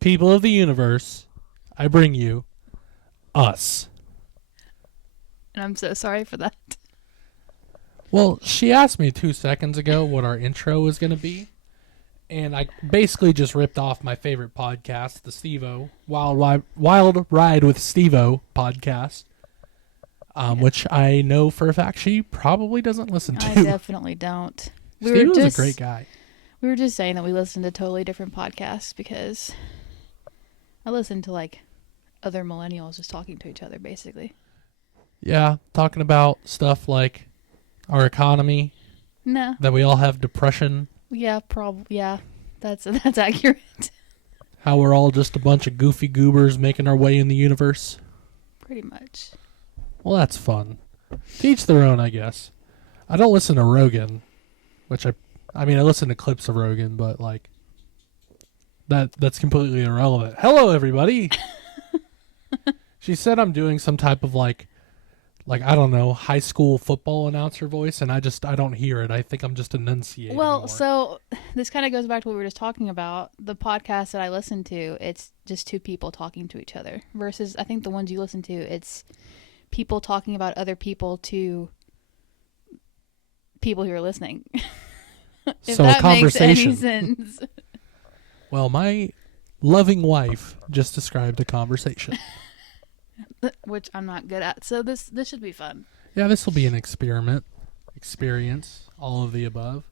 people of the universe, I bring you us. And I'm so sorry for that. Well, she asked me 2 seconds ago what our intro was going to be, and I basically just ripped off my favorite podcast, the Steve-O, Wild Ride with Steve-O podcast, which I know for a fact she probably doesn't listen to. I definitely don't. Steve-O's a great guy. We were just saying that we listen to totally different podcasts because I listen to like other millennials just talking to each other, basically. Yeah, talking about stuff like our economy, No. that we all have depression, Yeah, yeah. That's accurate. how we're all just a bunch of goofy goobers making our way in the universe. Pretty much. Well, that's fun. To each their own, I guess. I don't listen to Rogan, which I mean, I listen to clips of Rogan, but like that's completely irrelevant. Hello, everybody. She said I'm doing some type of like I don't know, high school football announcer voice, and I don't hear it. I think I'm just enunciating. Well, more. so this kind of goes back to what we were just talking about. The podcast that I listen to, it's just two people talking to each other. Versus, I think the ones you listen to, it's people talking about other people to people who are listening. If so that a conversation. makes any sense. Well, my loving wife just described a conversation. Which I'm not good at. So this should be fun. Yeah, this will be an experience, all of the above.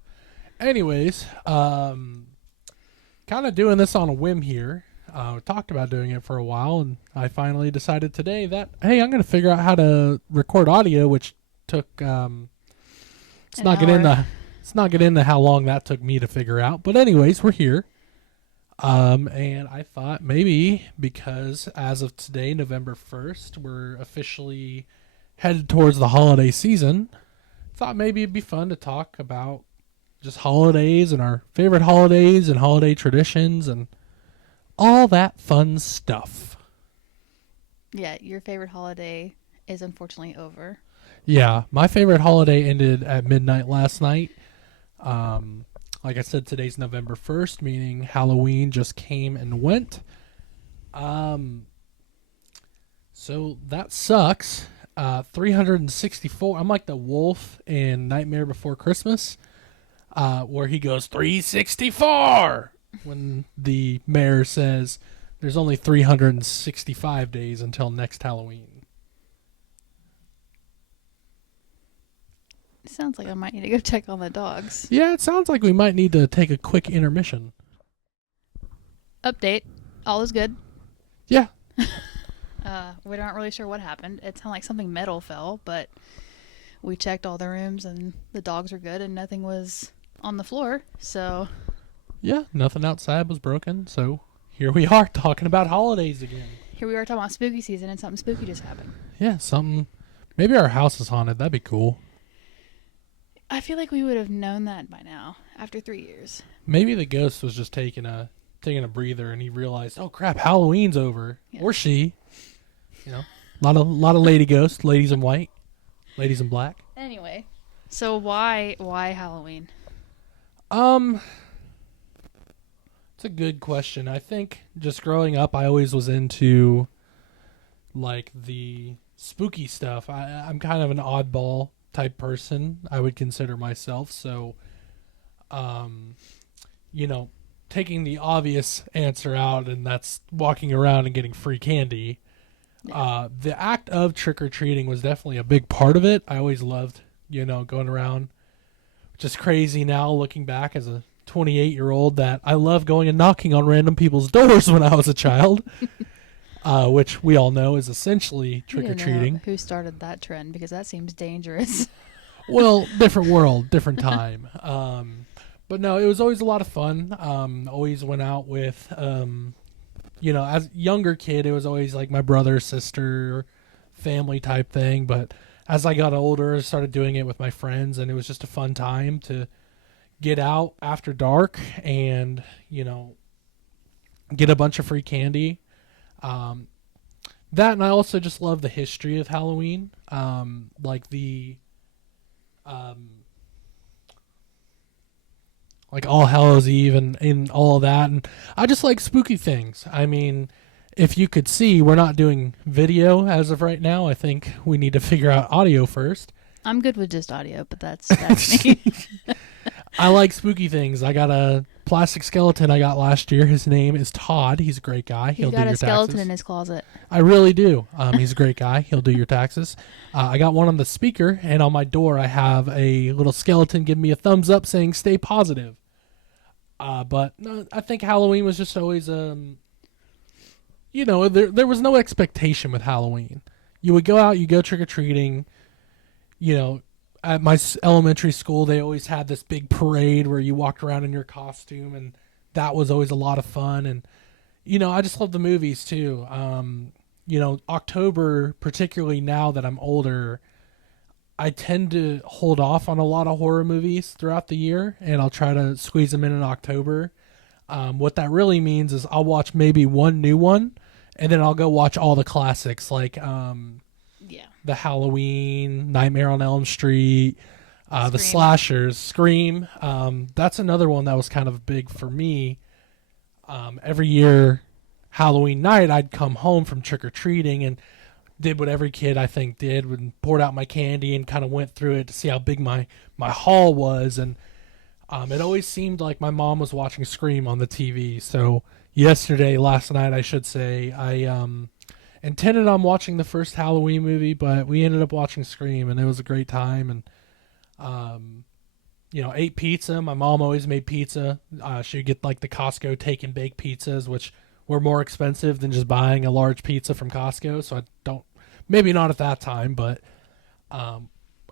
Anyways, kind of doing this on a whim here. We talked about doing it for a while, and I finally decided today that, hey, I'm going to figure out how to record audio, which took, let's not get into how long that took me to figure out. But anyways, we're here. And I thought maybe because as of today, November 1st, we're officially headed towards the holiday season. Thought maybe it'd be fun to talk about just holidays and our favorite holidays and holiday traditions and all that fun stuff. Yeah, your favorite holiday is unfortunately over. Yeah, my favorite holiday ended at midnight last night. Like I said, today's November 1st, meaning Halloween just came and went. So that sucks. 364. I'm like the wolf in Nightmare Before Christmas, where he goes 364 when the mayor says there's only 365 days until next Halloween. Sounds like I might need to go check on the dogs. Yeah, it sounds like we might need to take a quick intermission. Update. All is good. Yeah. We're not really sure what happened. It sounded like something metal fell, but we checked all the rooms and the dogs are good and nothing was on the floor. So yeah, nothing outside was broken. So here we are talking about holidays again. Here we are talking about spooky season and something spooky just happened. Yeah, something. Maybe our house is haunted. That'd be cool. I feel like we would have known that by now after 3 years. Maybe the ghost was just taking a breather and he realized, oh crap, Halloween's over. Yeah. Or she. You know, a lot of lady ghosts, ladies in white, ladies in black. Anyway, so why Halloween? It's a good question. I think just growing up, I always was into like the spooky stuff. I'm kind of an oddball type person, I would consider myself. So, taking the obvious answer out, and that's walking around and getting free candy. Yeah. The act of trick-or-treating was definitely a big part of it. I always loved, going around. Just crazy now, looking back as a 28-year-old, that I love going and knocking on random people's doors when I was a child. Which we all know is essentially trick-or-treating. Who started that trend? Because that seems dangerous. Well, different world, different time. But no, it was always a lot of fun. Always went out with, as a younger kid, it was always like my brother, sister, family type thing. But as I got older, I started doing it with my friends, and it was just a fun time to get out after dark and, get a bunch of free candy. That, and I also just love the history of Halloween. like All Hallows Eve and all of that. And I just like spooky things. I mean, if you could see, we're not doing video as of right now. I think we need to figure out audio first. I'm good with just audio, but that's me. I like spooky things. I got a plastic skeleton I got last year. His name is Todd. He's a great guy. He's He'll do got your a skeleton taxes. in his closet. I really do. He's a great guy. He'll do your taxes. I got one on the speaker, and on my door I have a little skeleton giving me a thumbs up saying "Stay positive." But no, I think Halloween was just always, there was no expectation with Halloween. You would go out, you go trick or treating. At my elementary school, they always had this big parade where you walked around in your costume, and that was always a lot of fun. And I just love the movies too. October, particularly now that I'm older, I tend to hold off on a lot of horror movies throughout the year, and I'll try to squeeze them in October. What that really means is I'll watch maybe one new one, and then I'll go watch all the classics like the Halloween, Nightmare on Elm Street, the slashers, Scream. That's another one that was kind of big for me. Every year, Halloween night, I'd come home from trick-or-treating and did what every kid I think did, and poured out my candy and kind of went through it to see how big my haul was. And it always seemed like my mom was watching Scream on the TV. So last night I should say, I intended on watching the first Halloween movie, but we ended up watching Scream, and it was a great time. And ate pizza. My mom always made pizza. She'd get like the Costco take and bake pizzas, which were more expensive than just buying a large pizza from Costco. So maybe not at that time, but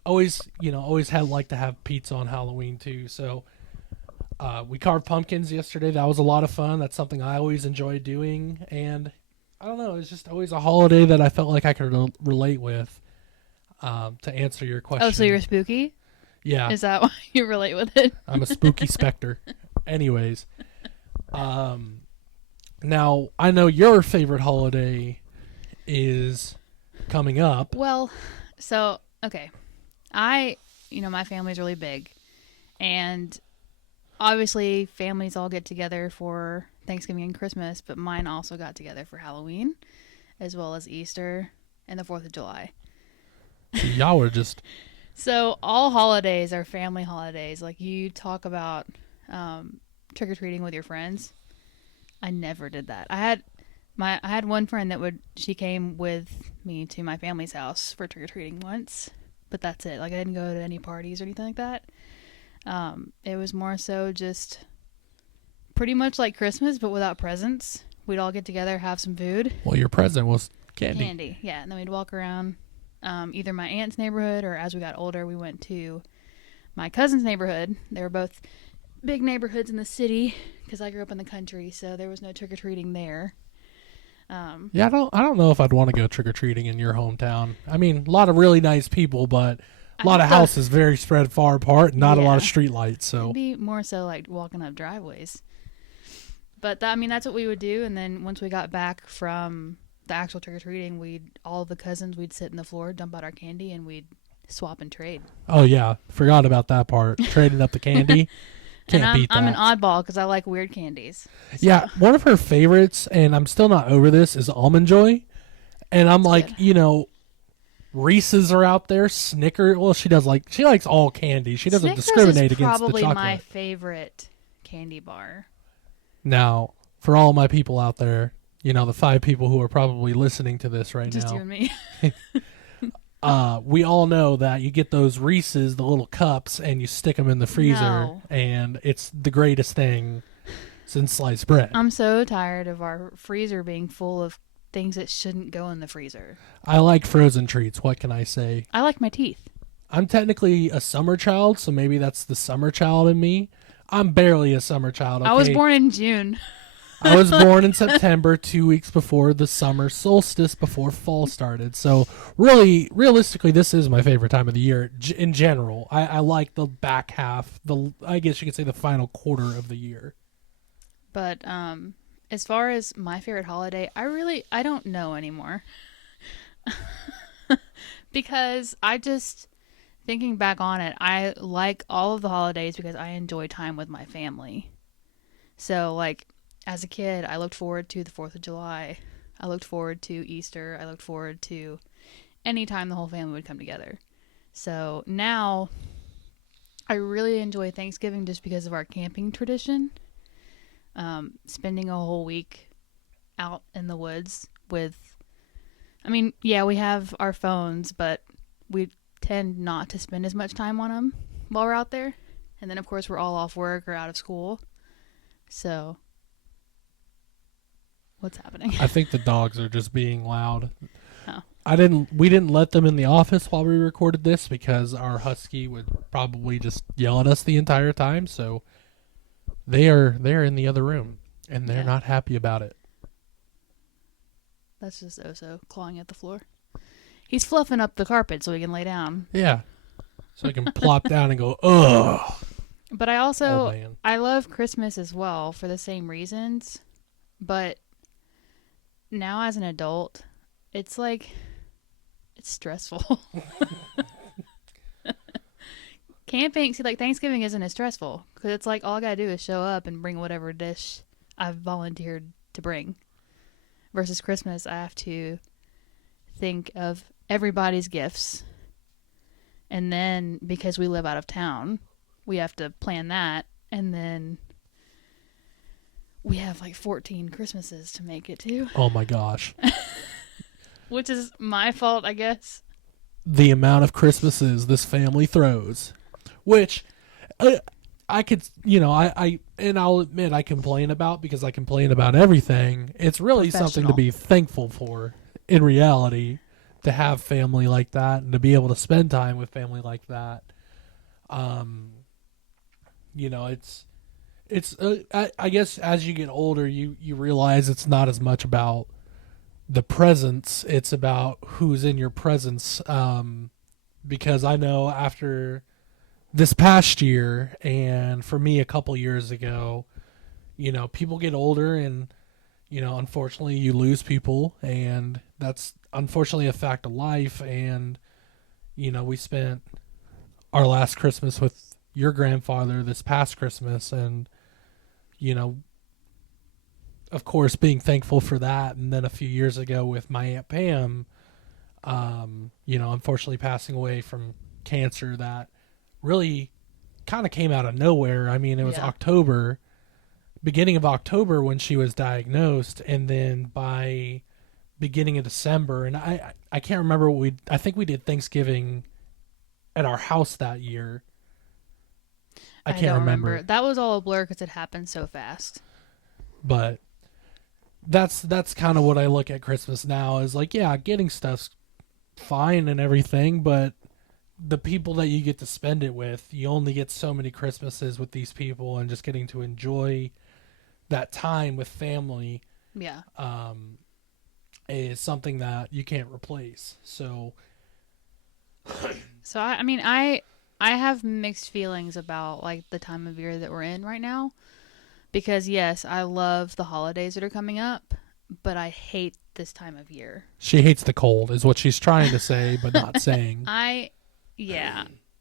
always had like to have pizza on Halloween too. So we carved pumpkins yesterday. That was a lot of fun. That's something I always enjoy doing, and I don't know, it's just always a holiday that I felt like I could relate with. To answer your question. Oh, so you're spooky? Yeah. Is that why you relate with it? I'm a spooky specter. Anyways, now I know your favorite holiday is coming up. Well, so okay, my family's really big, and obviously families all get together for Thanksgiving and Christmas, but mine also got together for Halloween, as well as Easter and the 4th of July. Y'all were just... So all holidays are family holidays. Like you talk about trick-or-treating with your friends. I never did that. I had one friend she came with me to my family's house for trick-or-treating once, but that's it. Like I didn't go to any parties or anything like that. It was more so just pretty much like Christmas, but without presents. We'd all get together, have some food. Well, your present was candy. Yeah. And then we'd walk around either my aunt's neighborhood, or as we got older, we went to my cousin's neighborhood. They were both big neighborhoods in the city because I grew up in the country, so there was no trick-or-treating there. Yeah, I don't know if I'd want to go trick-or-treating in your hometown. I mean, a lot of really nice people, but a lot of houses very spread far apart, and not a lot of street lights. So it'd be more so like walking up driveways. But that's what we would do. And then once we got back from the actual trick-or-treating, all of the cousins, we'd sit in the floor, dump out our candy, and we'd swap and trade. Oh yeah, forgot about that part. Trading up the candy. Can't beat that. I'm an oddball because I like weird candies. So. Yeah, one of her favorites, and I'm still not over this, is Almond Joy. And I'm like, Reese's are out there. Snickers. Well, she likes all candy. She doesn't discriminate against the chocolate. Probably my favorite candy bar. Now, for all my people out there, the 5 people who are probably listening to this right now. Just you and me. We all know that you get those Reese's, the little cups, and you stick them in the freezer, and it's the greatest thing since sliced bread. I'm so tired of our freezer being full of things that shouldn't go in the freezer. I like frozen treats. What can I say? I like my teeth. I'm technically a summer child, so maybe that's the summer child in me. I'm barely a summer child. Okay? I was born in June. I was born in September, 2 weeks before the summer solstice, before fall started. So really, realistically, this is my favorite time of the year in general. I like the back half, I guess you could say the final quarter of the year. But as far as my favorite holiday, I don't know anymore. Because thinking back on it, I like all of the holidays because I enjoy time with my family. So, like, as a kid, I looked forward to the 4th of July. I looked forward to Easter. I looked forward to any time the whole family would come together. So now I really enjoy Thanksgiving just because of our camping tradition. Spending a whole week out in the woods with, I mean, yeah, we have our phones, but we tend not to spend as much time on them while we're out there. And then, of course, we're all off work or out of school. So, what's happening? I think the dogs are just being loud. Oh. We didn't let them in the office while we recorded this because our husky would probably just yell at us the entire time. So they're in the other room and they're not happy about it. That's just Oso clawing at the floor. He's fluffing up the carpet so he can lay down. Yeah. So I can plop down and go, ugh. But I also, I love Christmas as well for the same reasons. But now as an adult, it's like, it's stressful. Camping, see, like Thanksgiving isn't as stressful because it's like all I gotta do is show up and bring whatever dish I've volunteered to bring. Versus Christmas, I have to think of everybody's gifts. And then because we live out of town, we have to plan that. And then we have like 14 Christmases to make it to. Oh my gosh. Which is my fault, I guess. The amount of Christmases this family throws. Which I could, and I'll admit I complain about because I complain about everything. It's really something to be thankful for in reality, to have family like that and to be able to spend time with family like that. I guess as you get older, you realize it's not as much about the presence, it's about who's in your presence. Because I know after this past year, and for me a couple years ago, people get older and, unfortunately you lose people, and that's unfortunately a fact of life. And, we spent our last Christmas with your grandfather this past Christmas, and, of course, being thankful for that. And then a few years ago with my Aunt Pam, unfortunately passing away from cancer that really kind of came out of nowhere. I mean, it was October, beginning of October when she was diagnosed, and then by beginning of December, and I can't remember I think we did Thanksgiving at our house that year. I can't remember. That was all a blur because it happened so fast. But that's kind of what I look at Christmas now is like, yeah, getting stuff's fine and everything, but the people that you get to spend it with, you only get so many Christmases with these people, and just getting to enjoy that time with family is something that you can't replace. So I have mixed feelings about like the time of year that we're in right now, because yes, I love the holidays that are coming up, but I hate this time of year. She hates the cold is what she's trying to say, but not saying.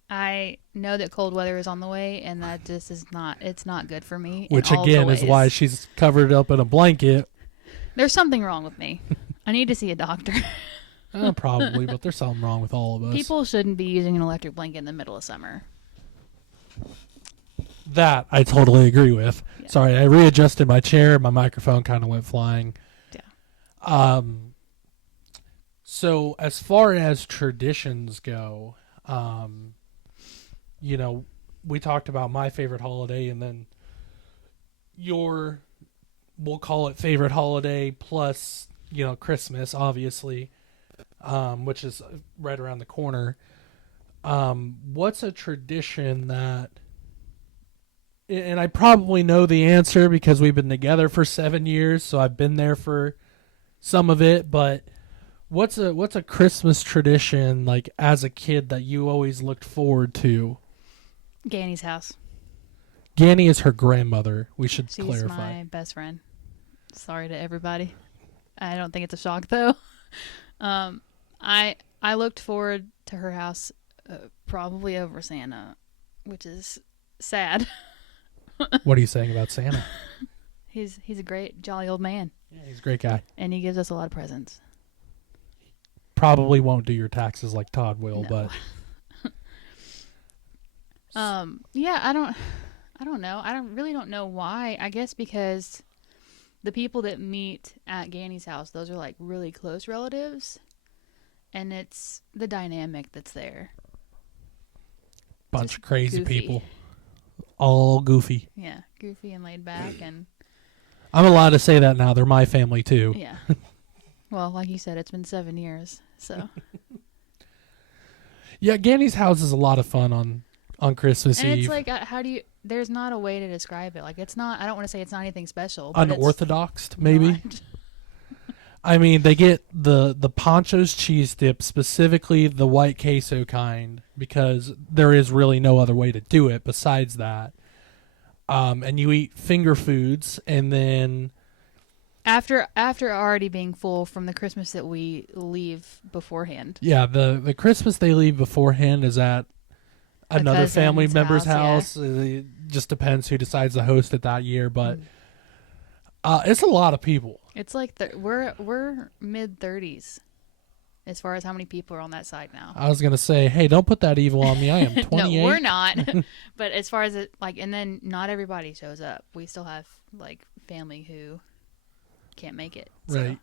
I know that cold weather is on the way, and that just it's not good for me. Which again is why she's covered up in a blanket. There's something wrong with me. I need to see a doctor. Probably, but there's something wrong with all of us. People shouldn't be using an electric blanket in the middle of summer. That I totally agree with. Yeah. Sorry, I readjusted my chair. My microphone kind of went flying. Yeah. So as far as traditions go, we talked about my favorite holiday, and then your, we'll call it favorite holiday plus, Christmas, obviously, which is right around the corner. What's a tradition that, and I probably know the answer because we've been together for 7 years, so I've been there for some of it, but what's a Christmas tradition like as a kid that you always looked forward to? Ganny's house. Ganny is her grandmother. We should She's clarify. She's my best friend. Sorry to everybody. I don't think it's a shock though. I looked forward to her house Probably over Santa, which is sad. What are you saying about Santa? He's a great, jolly old man, Yeah, he's a great guy. and he gives us a lot of presents. Probably won't do your taxes like Todd will, No. but Yeah, I don't know. Really don't know why. I guess because the people that meet at Ganny's house, those are like really close relatives, and it's the dynamic that's there. bunch Just of crazy goofy. people. All goofy. Yeah, goofy and laid back, and I'm allowed to say that now. They're my family too. yeah. Well, like you said, it's been 7 years, so. Yeah, Ganny's house is a lot of fun on Christmas And Eve. it's like, how do you? There's not a way to describe it. Like, it's not. I don't want to say it's not anything special. But Unorthodox, it's maybe. not. I mean, they get the Poncho's cheese dip, specifically the white queso kind, because there is really no other way to do it besides that. And you eat finger foods, and then After already being full from the Christmas that we leave beforehand. yeah, the Christmas they leave beforehand is at another cousin's family member's house, house. It just depends who decides to host it that year, but it's a lot of people. It's like we're mid 30s as far as how many people are on that side now. I was gonna say, hey, don't put that evil on me. I am 28. No, we're not. But as far as it, like, and then not everybody shows up. We still have like family who can't make it. So. Right.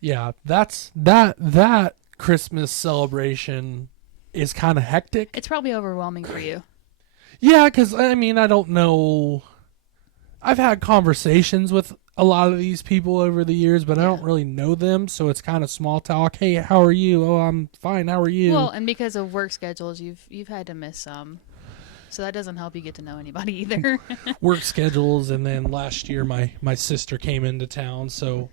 Yeah, that Christmas celebration is kind of hectic. It's probably overwhelming for you. Yeah, because I mean, I don't know. I've had conversations with a lot of these people over the years, but I don't really know them, so it's kind of small talk. Hey, how are you? Oh, I'm fine. How are you? Well, and because of work schedules, you've had to miss some, so that doesn't help you get to know anybody either. Work schedules, and then last year my sister came into town, so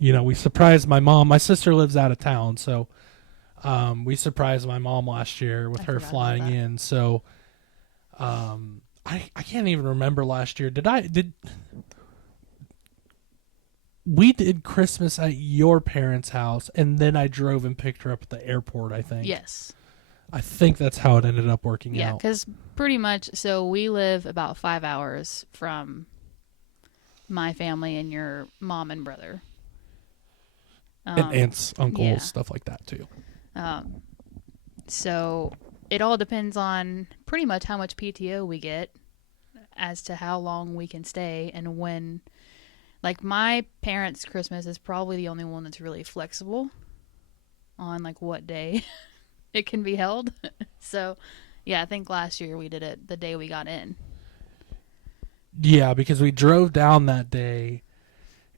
we surprised my mom. My sister lives out of town, so we surprised my mom last year with I her forgot about flying that. in. So I can't even remember last year. We did Christmas at your parents' house, and then I drove and picked her up at the airport, I think. Yes. I think that's how it ended up working Yeah, out. because pretty much, so we live about 5 hours from my family and your mom and brother. And aunts, uncles, yeah. stuff like that, too. So it all depends on pretty much how much PTO we get as to how long we can stay and when. Like, my parents' Christmas is probably the only one that's really flexible on, like, what day it can be held. So, yeah, I think last year we did it the day we got in. Yeah, because we drove down that day,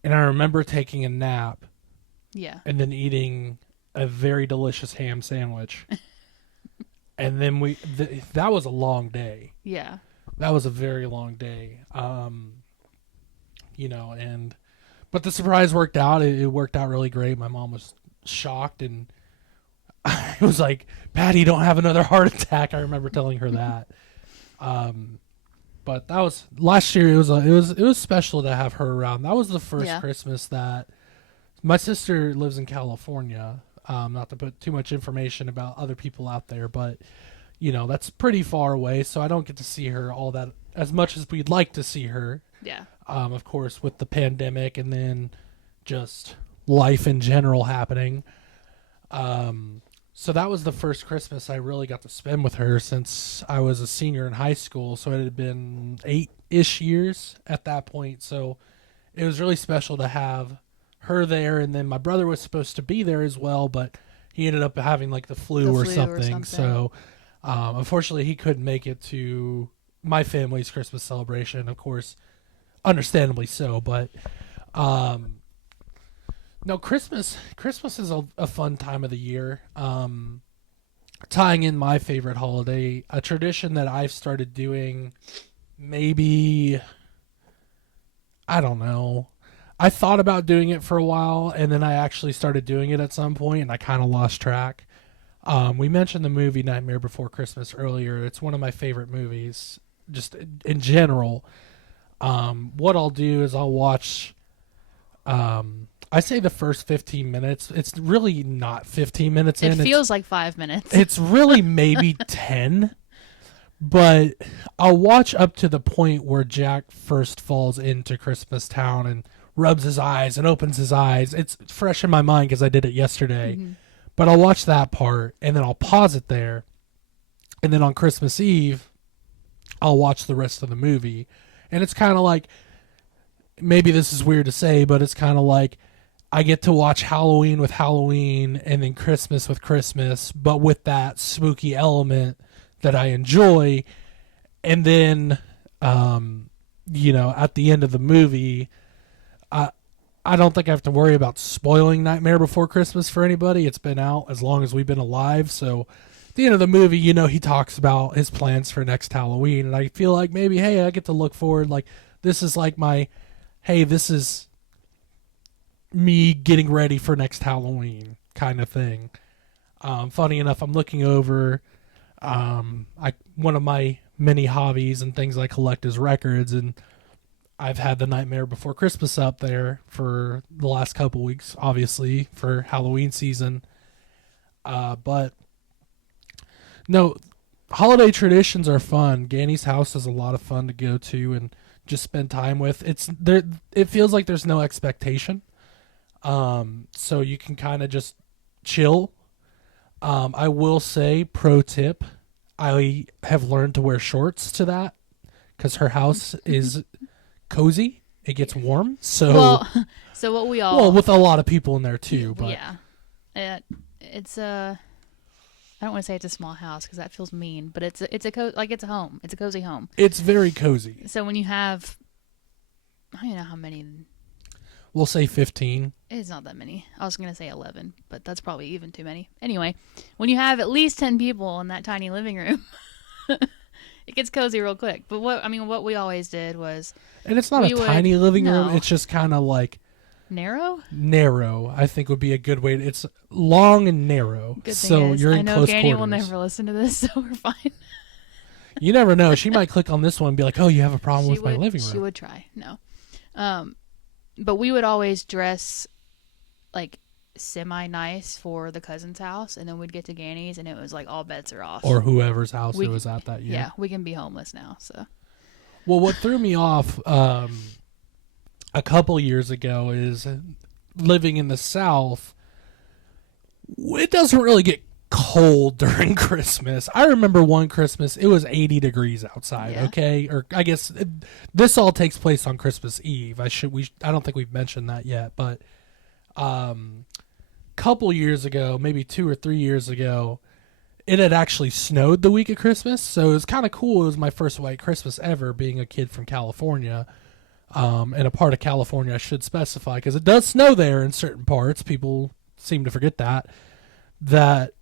and I remember taking a nap Yeah. and then eating a very delicious ham sandwich. And then that was a long day. Yeah. That was a very long day. But the surprise worked out. It worked out really great. My mom was shocked, and I was like, "Patty, you don't have another heart attack." I remember telling her that. But that was last year. It was special to have her around. That was the first Yeah. Christmas that my sister lives in California. Not to put too much information about other people out there, but that's pretty far away, so I don't get to see her all that as much as we'd like to see her. Yeah. Of course, with the pandemic and then just life in general happening. So that was the first Christmas I really got to spend with her since I was a senior in high school. So it had been 8-ish years at that point. So it was really special to have her there. And then my brother was supposed to be there as well, but he ended up having like the flu or something. So unfortunately, he couldn't make it to my family's Christmas celebration. Of course, understandably so, but no, Christmas is a fun time of the year. Tying in my favorite holiday, a tradition that I've started doing, maybe, I don't know. I thought about doing it for a while, and then I actually started doing it at some point, and I kind of lost track. We mentioned the movie Nightmare Before Christmas earlier. It's one of my favorite movies, just in general. What I'll do is I'll watch a I say the first 15 minutes. It's really not 15 minutes It in. feels like 5 minutes. It's really maybe 10. But I'll watch up to the point where Jack first falls into Christmas Town and rubs his eyes and opens his eyes. It's fresh in my mind because I did it yesterday. Mm-hmm. But I'll watch that part and then I'll pause it there. And then on Christmas Eve, I'll watch the rest of the movie. And it's kind of like, maybe this is weird to say, but it's kind of like I get to watch Halloween with Halloween and then Christmas with Christmas, but with that spooky element that I enjoy. And then, at the end of the movie, I don't think I have to worry about spoiling Nightmare Before Christmas for anybody. It's been out as long as we've been alive. So at the end of the movie, he talks about his plans for next Halloween. And I feel like maybe, hey, I get to look forward. Like, this is like this is me getting ready for next Halloween kind of thing. Funny enough, I'm looking over one of my many hobbies and things I collect is records, and I've had the Nightmare Before Christmas up there for the last couple weeks, obviously for Halloween season. But no, holiday traditions are fun. Ganny's house is a lot of fun to go to and just spend time with. It feels like there's no expectation. So you can kind of just chill. I will say, pro tip, I have learned to wear shorts to that because her house is cozy. It gets warm. So what we all with a lot of people in there too. But yeah, it's I don't want to say it's a small house because that feels mean, but it's a home. It's a cozy home. It's very cozy. So when you have, I don't know how many. We'll say 15. It's not that many. I was going to say 11, but that's probably even too many. Anyway, when you have at least 10 people in that tiny living room, it gets cozy real quick. But what we always did was... And it's not a tiny living room. It's just kind of like... Narrow? Narrow, I think would be a good way. It's long and narrow. Good thing so is, you're in I know close Ganny quarters. will never listen to this, so we're fine. You never know. She might click on this one and be like, oh, you have a problem with my living room. She would try. No. But we would always dress like semi-nice for the cousin's house, and then we'd get to Ganny's, and it was like all bets are off. Or whoever's house it was at that year. Yeah, we can be homeless now. So. Well, what threw me off a couple years ago is living in the South. It doesn't really get cold during Christmas. I remember one Christmas, it was 80 degrees outside, okay? Or I guess this all takes place on Christmas Eve. I don't think we've mentioned that yet, but couple years ago, maybe 2 or 3 years ago, it had actually snowed the week of Christmas, so it was kind of cool. It was my first white Christmas ever, being a kid from California, and a part of California I should specify, because it does snow there in certain parts. People seem to forget that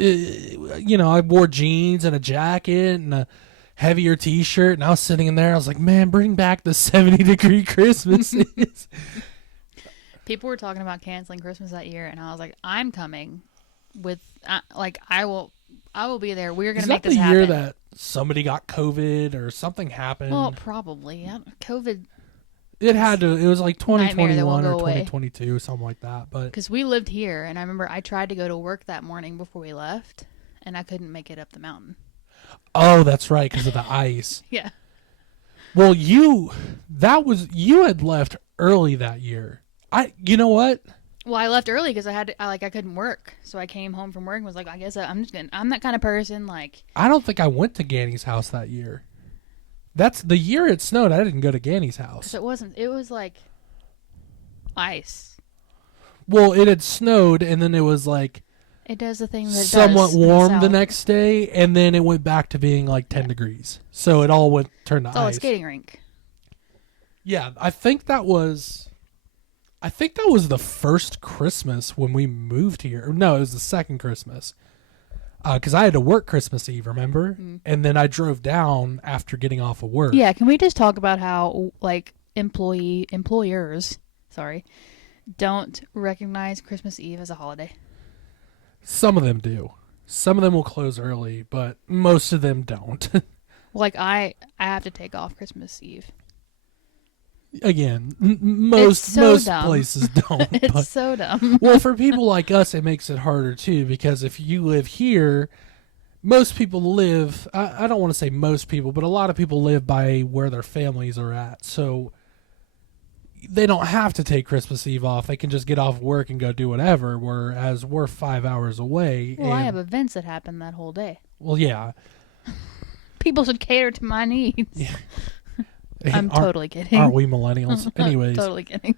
I wore jeans and a jacket and a heavier t-shirt, and I was sitting in there. I was like, man, bring back the 70-degree Christmases. People were talking about canceling Christmas that year, and I was like, I'm coming with, I will be there. We're going to make this happen. Is that the year that somebody got COVID or something happened? Well, probably. COVID. It had to. It was like 2021 or away. 2022, something like that. But because we lived here, and I remember I tried to go to work that morning before we left, and I couldn't make it up the mountain. Oh, that's right, because of the ice. Yeah. Well, you had left early that year. You know what? Well, I left early because I couldn't work, so I came home from work and was like, I guess I'm that kind of person. Like, I don't think I went to Ganny's house that year. That's the year it snowed. I didn't go to Ganny's house. It wasn't. It was like ice. Well, it had snowed, and then it was like it does the thing that somewhat does warm the next day, and then it went back to being like 10 degrees. So it all turned to ice. Oh, a skating rink. Yeah, I think that was the first Christmas when we moved here. No, it was the second Christmas. Because I had to work Christmas Eve, remember? Mm. And then I drove down after getting off of work. Yeah, can we just talk about how, like, employers, don't recognize Christmas Eve as a holiday? Some of them do. Some of them will close early, but most of them don't. Like, I have to take off Christmas Eve. again, It's so most dumb. places don't. It's but, so dumb. well, for people like us, it makes it harder too, because if you live here, most people live. I don't want to say most people, but a lot of people live by where their families are at. So they don't have to take Christmas Eve off. They can just get off work and go do whatever. Whereas we're 5 hours away. Well, I and- have events that happen that whole day. Well, yeah. People should cater to my needs. Yeah. I'm totally kidding. Aren't we millennials? Anyways, Totally kidding.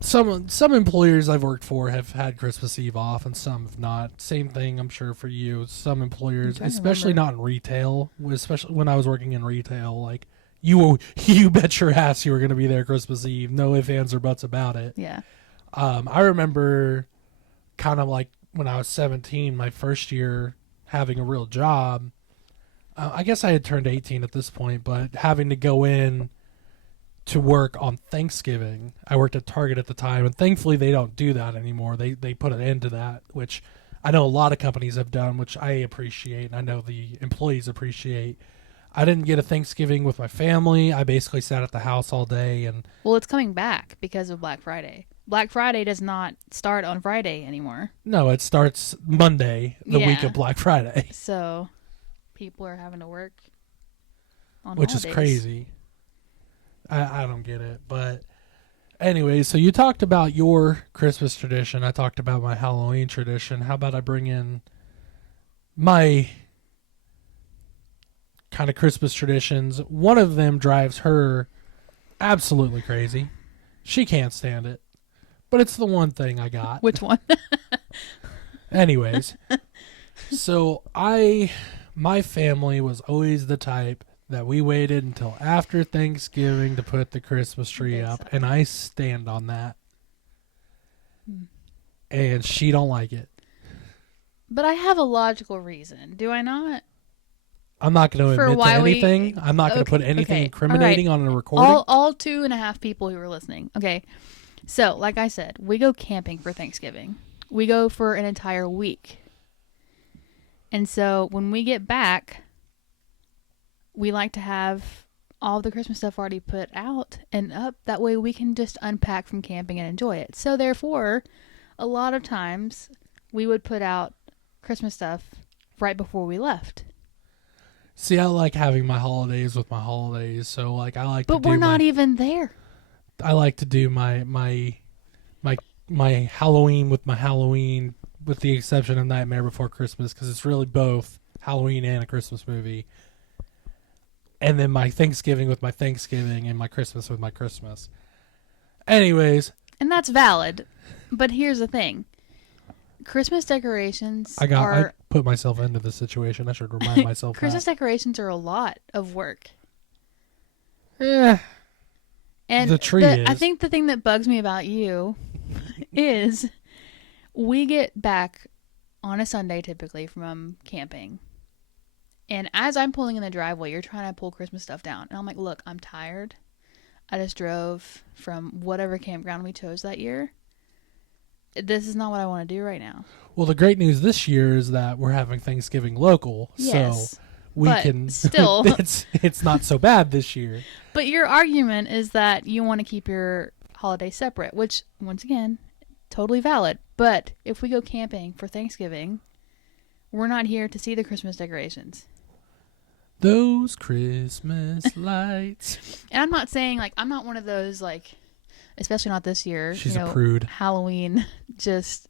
some employers I've worked for have had Christmas Eve off, and some have not. Same thing, I'm sure, for you. Some employers, trying to especially remember. not in retail, especially when I was working in retail, like you bet your ass you were going to be there Christmas Eve. No ifs, ands, or buts about it. Yeah. I remember kind of like when I was 17, my first year having a real job. I guess I had turned 18 at this point, but having to go in to work on Thanksgiving. I worked at Target at the time, and thankfully they don't do that anymore. They put an end to that, which I know a lot of companies have done, which I appreciate, and I know the employees appreciate. I didn't get a Thanksgiving with my family. I basically sat at the house all day, and Well, it's coming back because of Black Friday. Black Friday does not start on Friday anymore. no, it starts Monday, the week Yeah. of Black Friday, So people are having to work on which holidays. is crazy. I don't get it, but anyway, so you talked about your Christmas tradition. I talked about my Halloween tradition. How about I bring in my kind of Christmas traditions? One of them drives her absolutely crazy. She can't stand it, but it's the one thing I got. Which one? Anyways, so my family was always the type that we waited until after Thanksgiving to put the Christmas tree up, and I stand on that. And she don't like it. But I have a logical reason, do I not? I'm not going to For admit to why we- anything. I'm not going to Okay, put anything okay, incriminating all right. on a recording. All 2.5 people who are listening. Okay. So, like I said, we go camping for Thanksgiving. We go for an entire week. And so when we get back, we like to have all the Christmas stuff already put out and up. That way we can just unpack from camping and enjoy it. So therefore, a lot of times we would put out Christmas stuff right before we left. See, I like having my holidays with my holidays. So, like, I like But to do we're not my, even there. I like to do my Halloween with my Halloween, with the exception of Nightmare Before Christmas, because it's really both Halloween and a Christmas movie. And then my Thanksgiving with my Thanksgiving, and my Christmas with my Christmas. Anyways, And that's valid. But here's the thing. Christmas decorations I are put myself into this situation. I should remind myself Christmas decorations are a lot of work. that. And The tree I is. think the thing that bugs me about you is we get back on a Sunday typically from camping. And as I'm pulling in the driveway, you're trying to pull Christmas stuff down. And I'm like, look, I'm tired. I just drove from whatever campground we chose that year. This is not what I want to do right now. Well, the great news this year is that we're having Thanksgiving local, Yes. so we but can. still. it's not so bad this year. But your argument is that you want to keep your holiday separate, which, once again, totally valid. But if we go camping for Thanksgiving, we're not here to see the Christmas decorations. Those Christmas lights. And I'm not saying, like, I'm not one of those, like, especially not this year. She's you a know, prude. Halloween just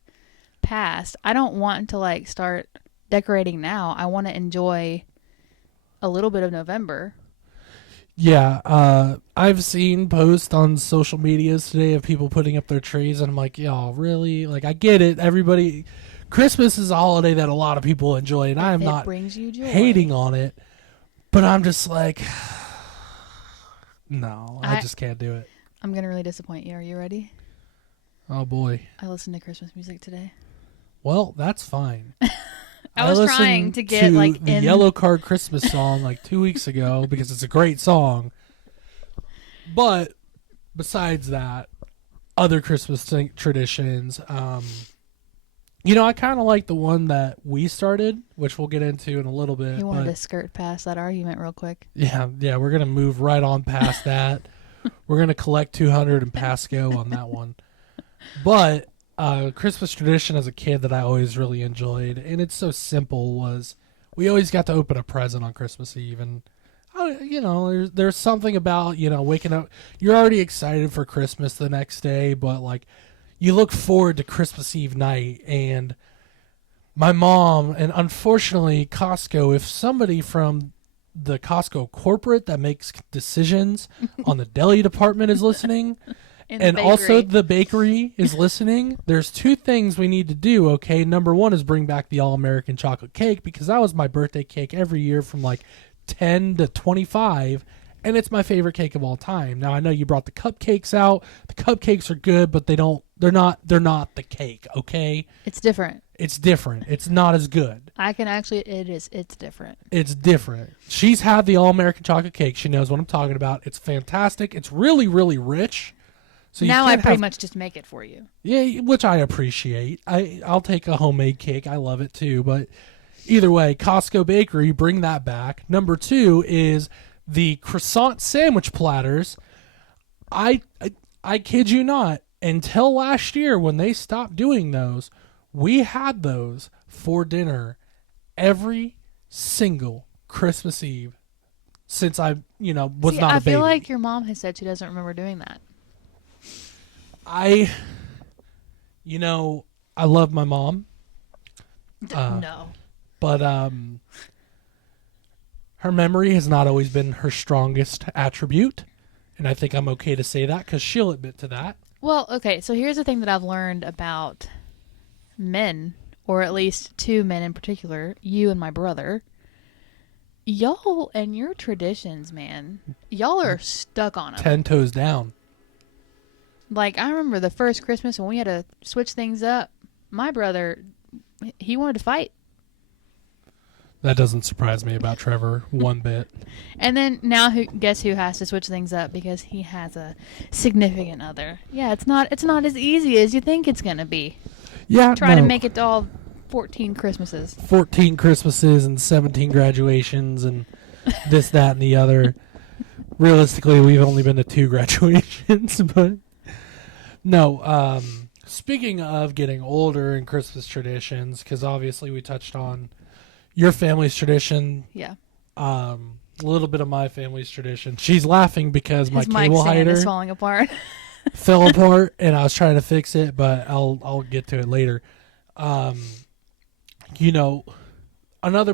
passed. I don't want to, like, start decorating now. I want to enjoy a little bit of November. Yeah, I've seen posts on social medias today of people putting up their trees, and I'm like, y'all, really? Like, I get it. Everybody, Christmas is a holiday that a lot of people enjoy, and I'm If it not brings you joy. hating on it, but I'm just like, no, I just can't do it. I'm going to really disappoint you. Are you ready? Oh boy. I listened to Christmas music today. Well, that's fine. I was trying listened to get, like, the in- Yellow Card Christmas song like 2 weeks ago because it's a great song. But besides that, other Christmas traditions, I kind of like the one that we started, which we'll get into in a little bit. You wanted but to skirt past that argument real quick. yeah, we're gonna move right on past that. We're gonna collect 200 and pass go on that one. But Christmas tradition as a kid that I always really enjoyed, and it's so simple, was we always got to open a present on Christmas Eve, and there's something about waking up. You're already excited for Christmas the next day, but like you look forward to Christmas Eve night. And my mom, and unfortunately Costco, if somebody from the Costco corporate that makes decisions on the deli department is listening, and also the bakery is listening, there's two things we need to do, okay? Number one is bring back the All-American chocolate cake, because that was my birthday cake every year from like 10 to 25, and it's my favorite cake of all time. Now I know you brought the cupcakes out. The cupcakes are good, but they're not the cake, okay? It's different. It's different. It's not as good. It's different. It's different. She's had the All-American chocolate cake. She knows what I'm talking about. It's fantastic. It's really, really rich. So now I pretty much just make it for you. Yeah, which I appreciate. I'll take a homemade cake. I love it too. But either way, Costco Bakery, bring that back. Number two is the croissant sandwich platters. I kid you not, until last year when they stopped doing those, we had those for dinner every single Christmas Eve since I was not a baby. I feel like your mom has said she doesn't remember doing that. I love my mom. No. But her memory has not always been her strongest attribute. And I think I'm okay to say that because she'll admit to that. Well, okay, so here's the thing that I've learned about men, or at least two men in particular, you and my brother. Y'all and your traditions, man, y'all are stuck on them. 10 toes down. Like, I remember the first Christmas when we had to switch things up. My brother, he wanted to fight. That doesn't surprise me about Trevor one bit. And then now, guess who has to switch things up because he has a significant other? Yeah, it's not as easy as you think it's gonna be. Yeah, Try to make it to all 14 Christmases. 14 Christmases and 17 graduations and this, that, and the other. Realistically, we've only been to 2 graduations, but no. Speaking of getting older and Christmas traditions, because obviously we touched on your family's tradition. Yeah. A little bit of my family's tradition. She's laughing because my cable stand hider is falling apart. fell apart, and I was trying to fix it, but I'll get to it later. Another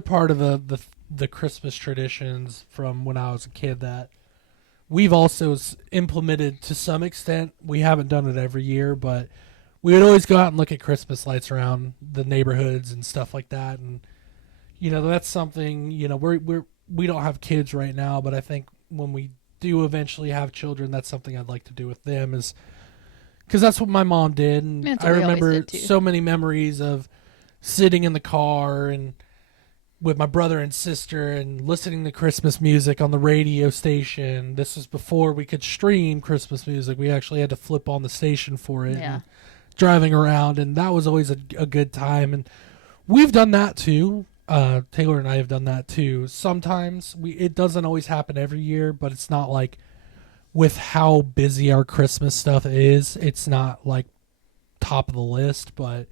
part of the Christmas traditions from when I was a kid that we've also implemented to some extent. We haven't done it every year, but we would always go out and look at Christmas lights around the neighborhoods and stuff like that. And that's something. We don't have kids right now, but I think when we do eventually have children, that's something I'd like to do with them, is because that's what my mom did. And I remember so many memories of sitting in the car and with my brother and sister and listening to Christmas music on the radio station. This was before we could stream Christmas music. We actually had to flip on the station for it. Yeah. And driving around, and that was always a good time. And we've done that too. Taylor and I have done that too. Sometimes it doesn't always happen every year, but it's not like, with how busy our Christmas stuff is, it's not like top of the list, but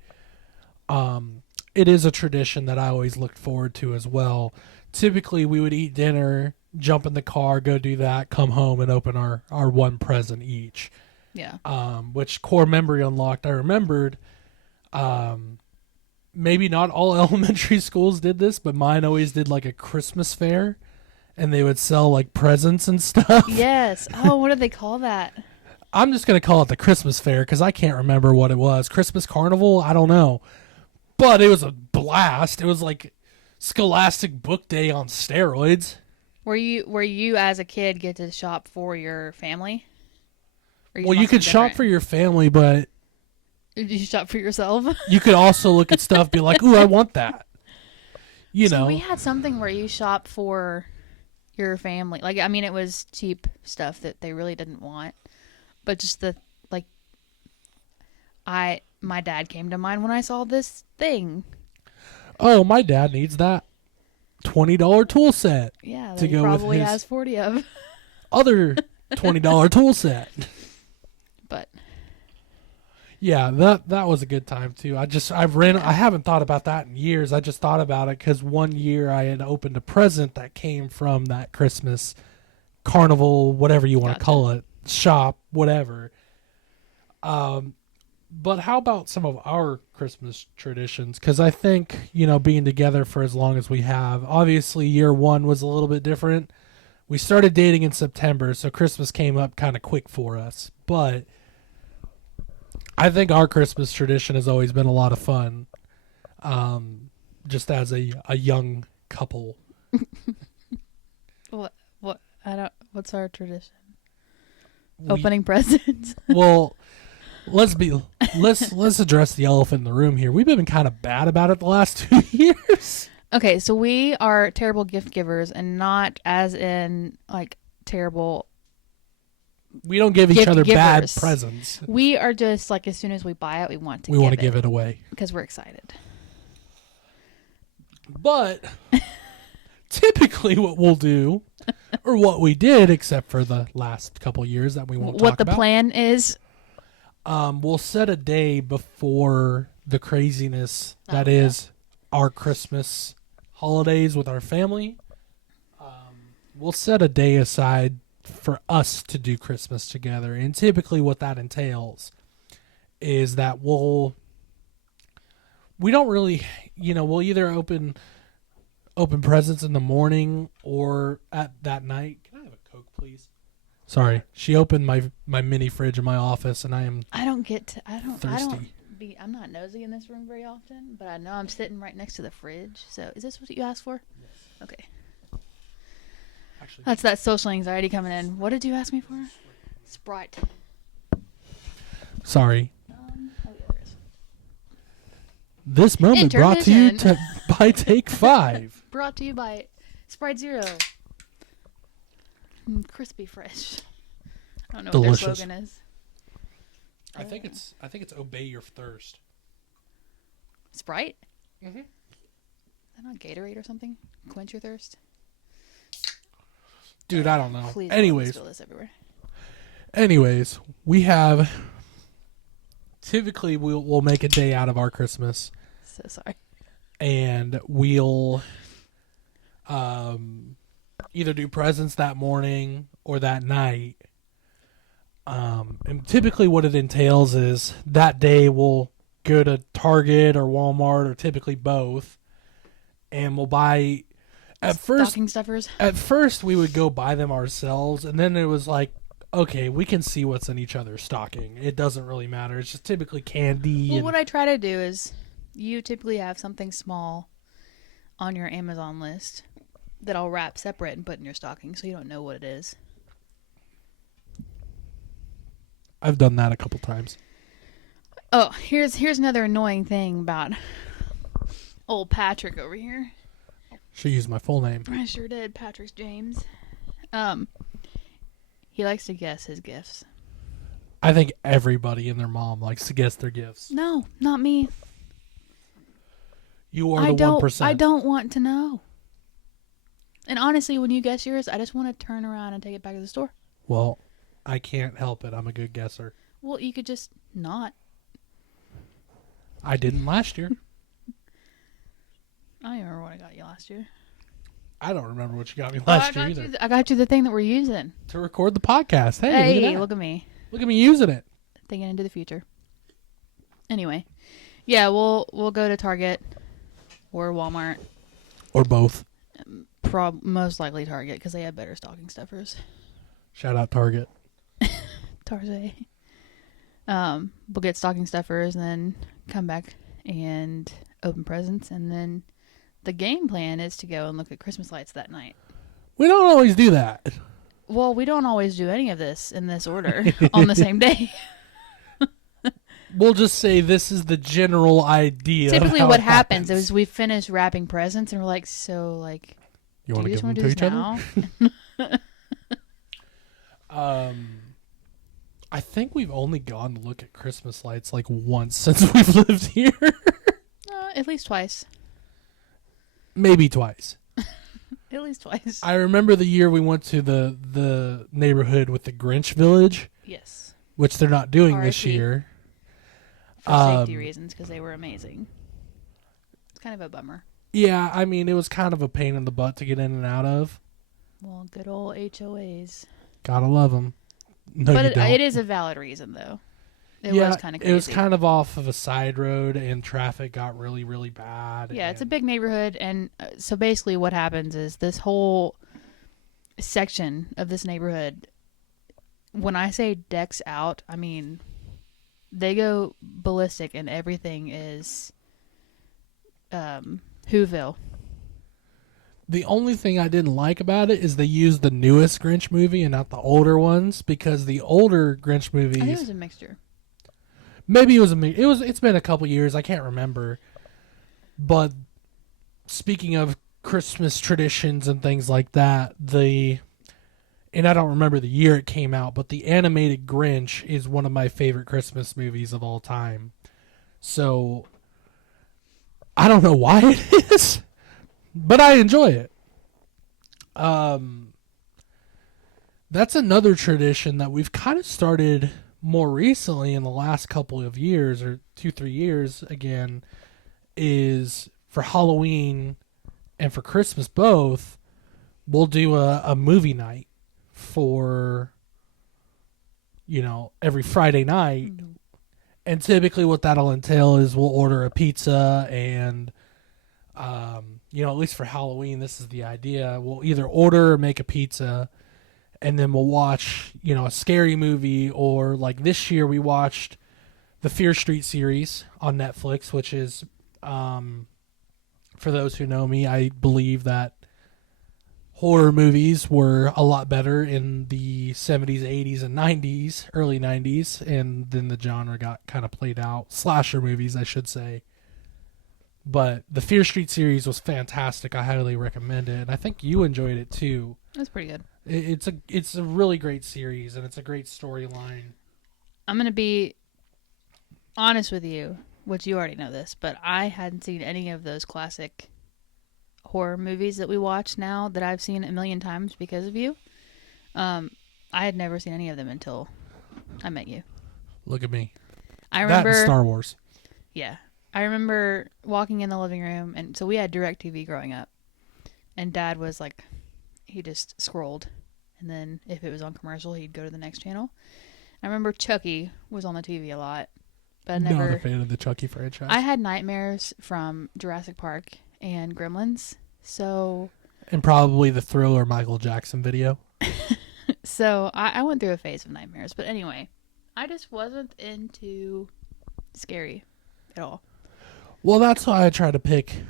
it is a tradition that I always looked forward to as well. Typically, we would eat dinner, jump in the car, go do that, come home, and open our one present each. Yeah. Which core memory unlocked. I remembered, maybe not all elementary schools did this, but mine always did like a Christmas fair, and they would sell like presents and stuff. Yes. Oh, what do they call that? I'm just going to call it the Christmas fair because I can't remember what it was. Christmas Carnival? I don't know. But it was a blast. It was like Scholastic Book Day on steroids. Were you as a kid get to shop for your family? Well, you could shop for your family, but did you shop for yourself? You could also look at stuff, be like, "Ooh, I want that." So we had something where you shop for your family. Like, I mean, it was cheap stuff that they really didn't want, but just my dad came to mind when I saw this thing. Oh, my dad needs that $20 tool set Yeah, to that he go with probably his has 40 of. other $20 tool set. But Yeah, that was a good time too. I haven't thought about that in years. I just thought about it because one year I had opened a present that came from that Christmas carnival, whatever you want to Gotcha. call it, shop, whatever. But how about some of our Christmas traditions? Because I think, being together for as long as we have, obviously year one was a little bit different. We started dating in September, so Christmas came up kind of quick for us. But I think our Christmas tradition has always been a lot of fun, just as a young couple. what? What's our tradition? We- Opening presents. Well, let's address the elephant in the room here. We've been kind of bad about it the last 2 years. Okay, so we are terrible gift givers, and not as in like terrible. We don't give each Gift other bad givers. presents. We are just like, as soon as we buy it, we want to. We want to give it away. because we're excited. But typically, what we'll do, or what we did, except for the last couple years that we won't What talk the about, plan is? we'll set a day before the craziness that yeah. is our Christmas holidays with our family. We'll set a day aside for us to do Christmas together, and typically what that entails is that we don't really, we'll either open presents in the morning or at that night. Can I have a Coke, please? Sorry, she opened my mini fridge in my office, and I am thirsty. I'm not nosy in this room very often, but I know I'm sitting right next to the fridge. So is this what you asked for? Yes. Okay. Actually, That's that social anxiety coming in. What did you ask me for? Sprite. sorry. Oh, yeah, there is. This moment brought to you Intermission. by Take 5. Brought to you by Sprite Zero. Crispy fresh. I don't know what Delicious. their slogan is. I think it's obey your thirst. Sprite? Mm-hmm. Is that not Gatorade or something? Quench your thirst? Dude, I don't know. Please don't let me Anyways, spill this everywhere. we have typically we'll make a day out of our Christmas, So sorry. and we'll either do presents that morning or that night. And typically what it entails is that day we'll go to Target or Walmart or typically both, and we'll buy Stocking stuffers. At first we would go buy them ourselves, and then it was like, okay, we can see what's in each other's stocking. It doesn't really matter. It's just typically candy. Well, and what I try to do is you typically have something small on your Amazon list that I'll wrap separate and put in your stocking so you don't know what it is. I've done that a couple times. Oh, here's another annoying thing about old Patrick over here. Should use my full name. I sure did. Patrick James. He likes to guess his gifts. I think everybody and their mom likes to guess their gifts. No, not me. You are the 1%. I don't want to know. And honestly, when you guess yours, I just want to turn around and take it back to the store. Well, I can't help it. I'm a good guesser. Well, you could just not. I didn't last year. I don't even remember what I got you last year. I don't remember what you got me last year either. I got you the thing that we're using. To record the podcast. Hey, Hey, look look at me. at me using it. Thinking into the future. Anyway. Yeah, we'll go to Target or Walmart. Or both. Most likely Target because they have better stocking stuffers. Shout out Target. Target. We'll get stocking stuffers and then come back and open presents, and then the game plan is to go and look at Christmas lights that night. We don't always do that. Well, we don't always do any of this in this order on the same day. We'll just say this is the general idea. Typically of how what it happens is we finish wrapping presents and we're like, so like, you do want you to just give want them to to do each this other? now? I think we've only gone to look at Christmas lights like once since we've lived here. At least twice. Maybe twice. At least twice. I remember the year we went to the neighborhood with the Grinch Village, Yes. which they're not doing this RIP. year. For safety reasons, because they were amazing. It's kind of a bummer. Yeah, I mean, it was kind of a pain in the butt to get in and out of. Well, good old HOAs. Gotta love them. No, But you don't. it is a valid reason, though. It was kind of crazy. It was kind of off of a side road, and traffic got really, really bad. Yeah, it's a big neighborhood, and so basically what happens is this whole section of this neighborhood, when I say decks out, I mean they go ballistic, and everything is Whoville. The only thing I didn't like about it is they used the newest Grinch movie and not the older ones, because the older Grinch movies, I think it was a mixture. maybe it was it's been a couple years, I can't remember. But speaking of Christmas traditions and things like that, and I don't remember the year it came out, but the animated Grinch is one of my favorite Christmas movies of all time. So I don't know why it is, but I enjoy it. That's another tradition that we've kind of started more recently in the last couple of years, or 2-3 years again, is for Halloween and for Christmas both, we'll do a movie night for, every Friday night. Mm-hmm. And typically what that'll entail is we'll order a pizza and, at least for Halloween, this is the idea. We'll either order or make a pizza, and then we'll watch, a scary movie, or like this year we watched the Fear Street series on Netflix, which is, for those who know me, I believe that horror movies were a lot better in the 70s, 80s, and 90s, early 90s, and then the genre got kind of played out. Slasher movies, I should say. But the Fear Street series was fantastic. I highly recommend it, and I think you enjoyed it too. That's pretty good. It's a really great series, and it's a great storyline. I'm going to be honest with you, which you already know this, but I hadn't seen any of those classic horror movies that we watch now that I've seen a million times because of you. I had never seen any of them until I met you. Look at me. I remember that and Star Wars. Yeah. I remember walking in the living room, and so we had DirecTV growing up, and Dad was like, he just scrolled, and then if it was on commercial, he'd go to the next channel. I remember Chucky was on the TV a lot, but I never... Not a fan of the Chucky franchise. I had nightmares from Jurassic Park and Gremlins, so... And probably the Thriller Michael Jackson video. So I went through a phase of nightmares, but anyway, I just wasn't into scary at all. Well, that's why I try to pick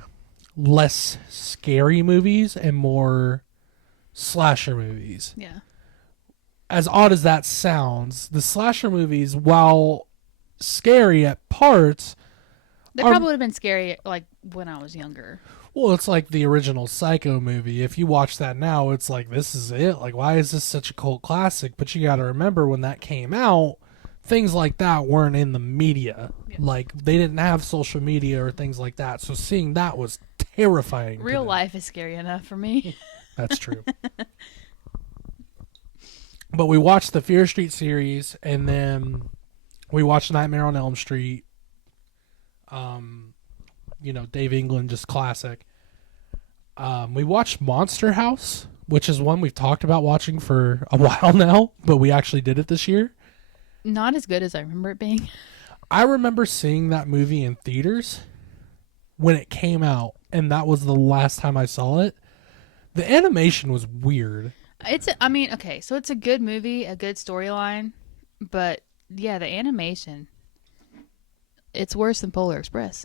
less scary movies and more slasher movies. Yeah. As odd as that sounds, the slasher movies, while scary at parts... They probably would have been scary like when I was younger. Well, it's like the original Psycho movie. If you watch that now, it's like, this is it. Like, why is this such a cult classic? But you got to remember, when that came out, things like that weren't in the media. Yeah. Like, they didn't have social media or things like that. So seeing that was terrifying. Real life is scary enough for me. That's true. But we watched the Fear Street series, and then we watched Nightmare on Elm Street. Dave England, just classic. We watched Monster House, which is one we've talked about watching for a while now, but we actually did it this year. Not as good as I remember it being. I remember seeing that movie in theaters when it came out, and that was the last time I saw it. The animation was weird. So it's a good movie, a good storyline, but yeah, the animation, it's worse than Polar Express.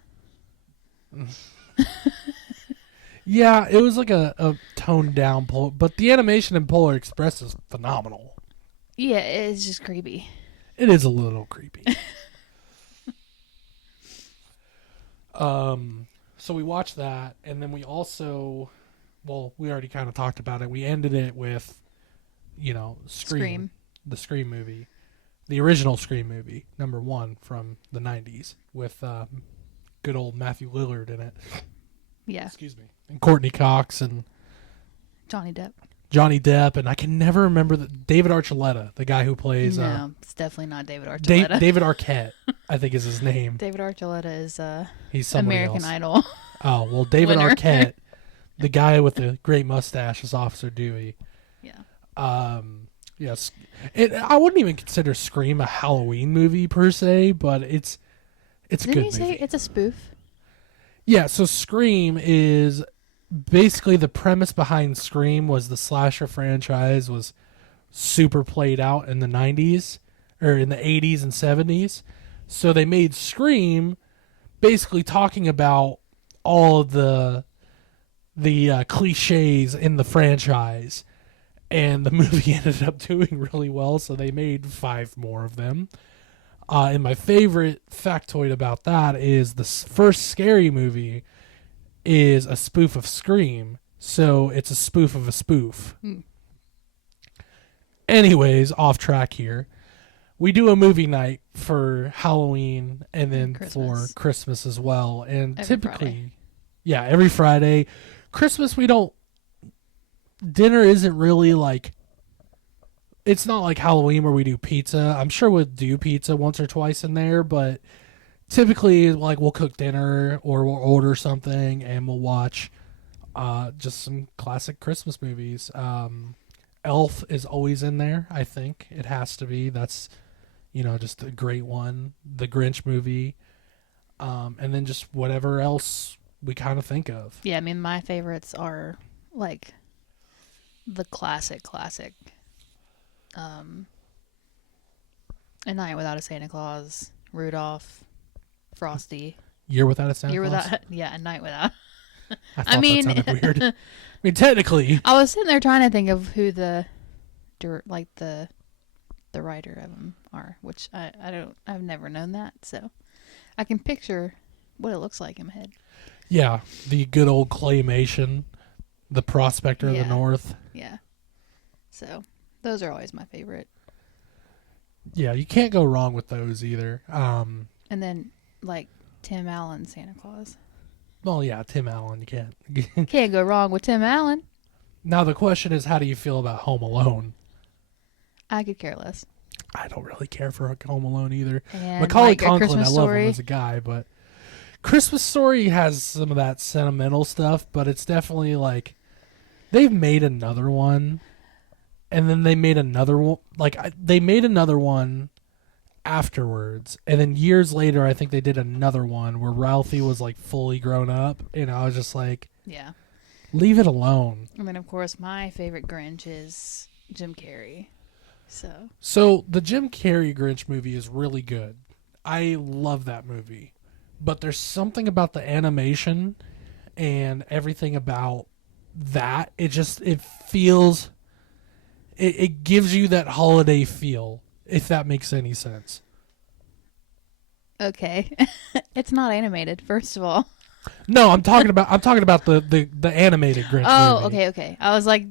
Yeah, it was like a toned down but the animation in Polar Express is phenomenal. Yeah, it's just creepy. It is a little creepy. So we watched that, and then we also, we already kind of talked about it. We ended it with, Scream. The Scream movie. the original Scream movie, number 1 from the 90s, with good old Matthew Lillard in it. Yeah. Excuse me. And Courtney Cox and Johnny Depp. Johnny Depp, and I can never remember David Archuleta, the guy who plays No, it's definitely not David Archuleta. David Arquette, I think is his name. David Archuleta is He's somebody American else. Idol. Oh, well, David Winner. Arquette, the guy with the great mustache, is Officer Dewey. Yeah. Yes. I wouldn't even consider Scream a Halloween movie per se, but it's a Didn't good you say movie. it's a spoof? Yeah, so Scream is basically the premise behind Scream was the slasher franchise was super played out in the 90s or in the 80s and 70s. So they made Scream basically talking about all of the cliches in the franchise, and the movie ended up doing really well, so they made 5 more of them. And my favorite factoid about that is the first Scary Movie is a spoof of Scream, so it's a spoof of a spoof. Anyways, off track here. We do a movie night for Halloween and then for Christmas as well. And Every typically, Friday. yeah, every Friday. Christmas, we don't. Dinner isn't really like. It's not like Halloween where we do pizza. I'm sure we'll do pizza once or twice in there, but typically, like, we'll cook dinner or we'll order something and we'll watch just some classic Christmas movies. Elf is always in there, I think. It has to be. That's, just a great one. The Grinch movie. And then just whatever else we kind of think of. Yeah, I mean, my favorites are, like, the classic. A Night Without a Santa Claus, Rudolph, Frosty. Year Without a Santa Year Claus? Without, yeah, A Night Without. I thought that sounded weird. I mean, technically. I was sitting there trying to think of who the writer of them are, which I've never known that, so I can picture what it looks like in my head. Yeah, the good old claymation, the Prospector of the North. Yeah. So, those are always my favorite. Yeah, you can't go wrong with those either. And then, like, Tim Allen Santa Claus. Well, yeah, Tim Allen, you can't. Can't go wrong with Tim Allen. Now the question is, how do you feel about Home Alone? I could care less. I don't really care for Home Alone either. And Macaulay like A Culkin, Christmas I love Story. him as a guy, but Christmas Story has some of that sentimental stuff, but it's definitely like they've made another one, and then they made another one. They made another one afterwards, and then years later, I think they did another one where Ralphie was like fully grown up, and I was just like, Yeah. leave it alone. And then, of course, my favorite Grinch is Jim Carrey. So the Jim Carrey Grinch movie is really good. I love that movie. But there's something about the animation and everything about that. It feels, it gives you that holiday feel, if that makes any sense. Okay. It's not animated, first of all. No, I'm talking about the animated Grinch movie. Okay. I was like,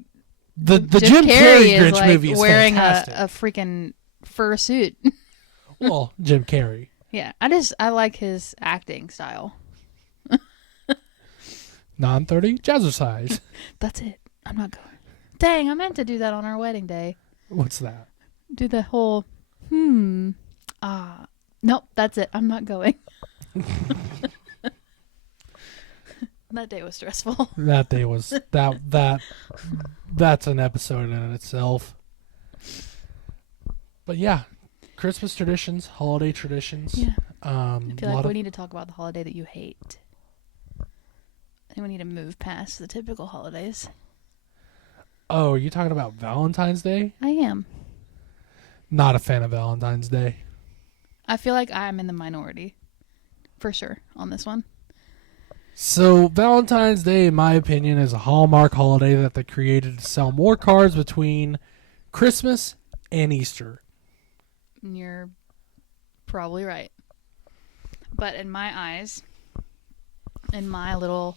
The Jim Carrey is Grinch like movie is wearing fantastic. a freaking fur suit. Well, Jim Carrey. Yeah, I like his acting style. Non-30 jazzercise. That's it. I'm not going. Dang, I meant to do that on our wedding day. What's that? Do the whole, nope, that's it. I'm not going. That day was stressful. That day was that's an episode in itself. But yeah, Christmas traditions, holiday traditions. Yeah. I feel like we of, need to talk about the holiday that you hate. I think we need to move past the typical holidays. Oh, are you talking about Valentine's Day? I am. Not a fan of Valentine's Day. I feel like I'm in the minority, for sure, on this one. So Valentine's Day, in my opinion, is a Hallmark holiday that they created to sell more cards between Christmas and Easter. You're probably right. But in my eyes, in my little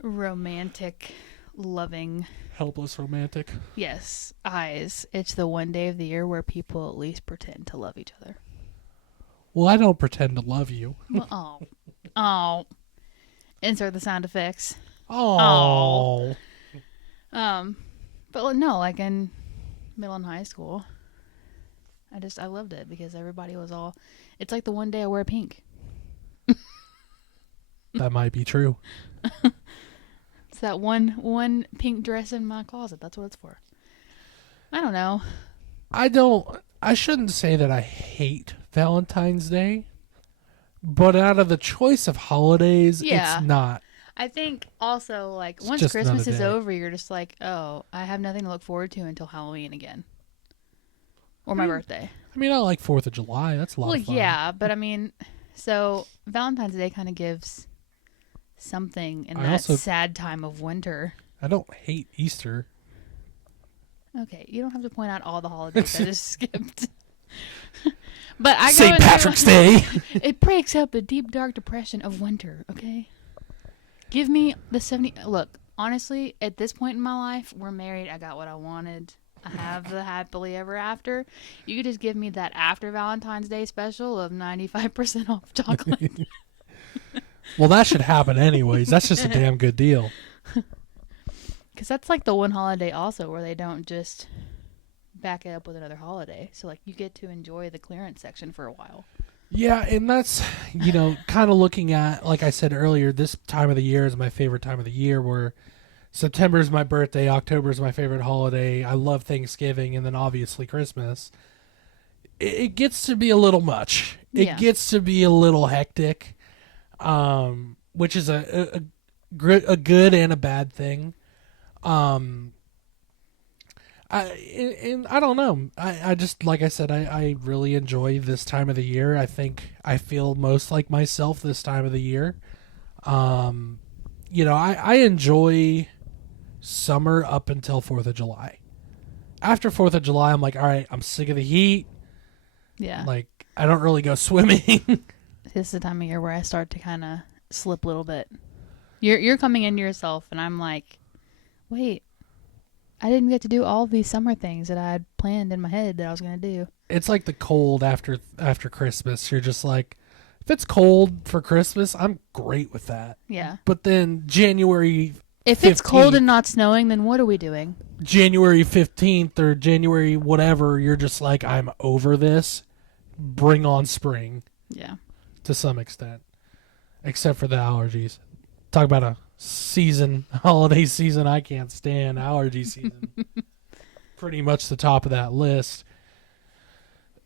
romantic loving, helpless romantic. yes, eyes. It's the one day of the year where people at least pretend to love each other. Well, I don't pretend to love you. Oh. Oh. Insert the sound effects. Oh. But no, like in middle and high school, I loved it because everybody was all, it's like the one day I wear pink. That might be true. It's that one pink dress in my closet. That's what it's for. I don't know. I shouldn't say that I hate Valentine's Day, but out of the choice of holidays, Yeah. it's not. I think also, like, once just Christmas another is day. over, you're just like, oh, I have nothing to look forward to until Halloween again. Or my birthday. I mean, I like 4th of July. That's a lot Well, of fun. yeah, but I mean, so Valentine's Day kind of gives something in I that also- sad time of winter. I don't hate Easter. Okay, you don't have to point out all the holidays I just skipped. But I St. go Patrick's Day. It breaks up the deep dark depression of winter, okay? Give me the 70. Look, honestly, at this point in my life, we're married. I got what I wanted. I have the happily ever after. You could just give me that after Valentine's Day special of 95% off chocolate. Well, that should happen anyways. That's just a damn good deal. Because that's like the one holiday also where they don't just back it up with another holiday. So, like, you get to enjoy the clearance section for a while. Yeah, and that's, kind of looking at, like I said earlier, this time of the year is my favorite time of the year, where September is my birthday, October is my favorite holiday, I love Thanksgiving, and then obviously Christmas. It gets to be a little much. It Yeah. gets to be a little hectic, which is a good and a bad thing. I don't know. I just, like I said, I really enjoy this time of the year. I think I feel most like myself this time of the year. I enjoy summer up until 4th of July. After 4th of July, I'm like, all right, I'm sick of the heat. Yeah. Like, I don't really go swimming. This is the time of year where I start to kind of slip a little bit. You're coming into yourself, and I'm like, wait, I didn't get to do all these summer things that I had planned in my head that I was going to do. It's like the cold after Christmas. You're just like, if it's cold for Christmas, I'm great with that. Yeah. But then January If it's cold 15th. and not snowing, then what are we doing? January 15th or January whatever, you're just like, I'm over this. Bring on spring Yeah. to some extent. Except for the allergies. Talk about a holiday season I can't stand. Allergy season. Pretty much the top of that list.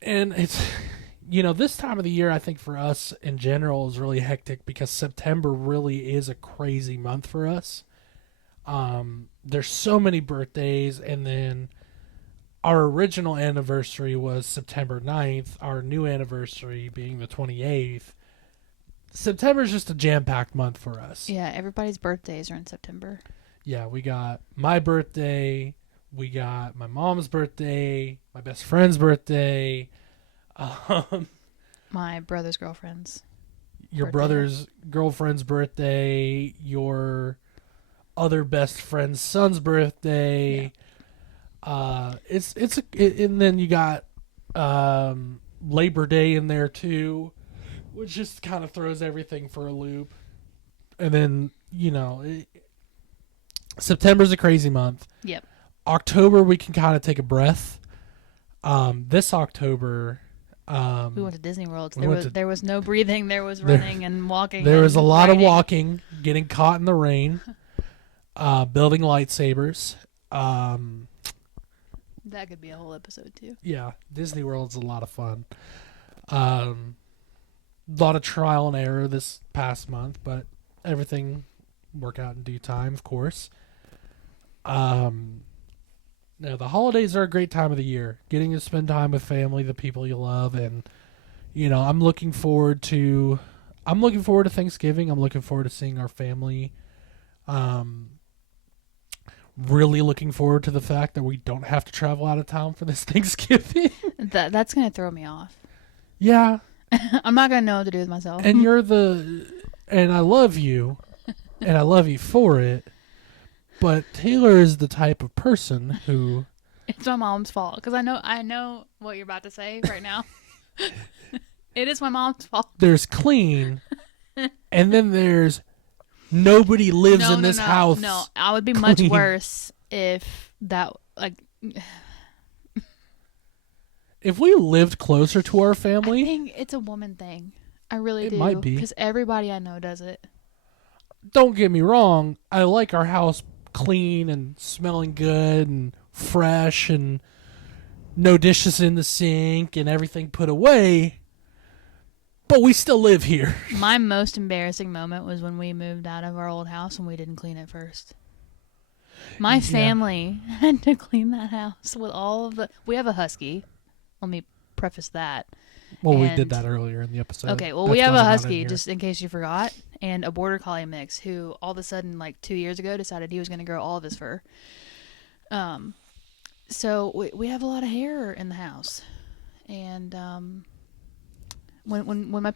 And it's, this time of the year, I think for us in general is really hectic because September really is a crazy month for us. There's so many birthdays, and then our original anniversary was September 9th, our new anniversary being the 28th. September's just a jam-packed month for us. Yeah, everybody's birthdays are in September. Yeah, we got my birthday, we got my mom's birthday, my best friend's birthday, My brother's girlfriend's. your Birthday. brother's girlfriend's birthday, your other best friend's son's birthday. And then you got Labor Day in there too, which just kind of throws everything for a loop. And then September's a crazy month. Yep. October we can kind of take a breath. This October, We went to Disney World. we There went was to- there was no breathing. There was running and walking. there was a and lot of riding. walking, getting caught in the rain, building lightsabers. That could be a whole episode too. Yeah, Disney World's a lot of fun. A lot of trial and error this past month, but everything worked out in due time, of course. No, the holidays are a great time of the year. Getting to spend time with family, the people you love, and I'm looking forward to Thanksgiving. I'm looking forward to seeing our family. Really looking forward to the fact that we don't have to travel out of town for this Thanksgiving. That's gonna throw me off. Yeah, I'm not gonna know what to do with myself. and and I love you, and I love you for it. But Taylor is the type of person who It's my mom's fault because I know what you're about to say right now. It is my mom's fault. there's clean, and then there's nobody lives in this house. No, I would be much worse if that If we lived closer to our I family, think it's a woman thing. I really It do. might be. Because everybody I know does it. don't get me wrong, I like our house clean and smelling good and fresh and no dishes in the sink and everything put away. But we still live here. My most embarrassing moment was when we moved out of our old house and we didn't clean it first. My Yeah. family had to clean that house with all of the... We have a husky. Let me preface that. Well, we And- did that earlier in the episode. Okay, well, That's we have why a they're not in husky, here. just in case you forgot, and a border collie mix who all of a sudden, like 2 years ago, decided he was going to grow all of his fur. So we have a lot of hair in the house, and when my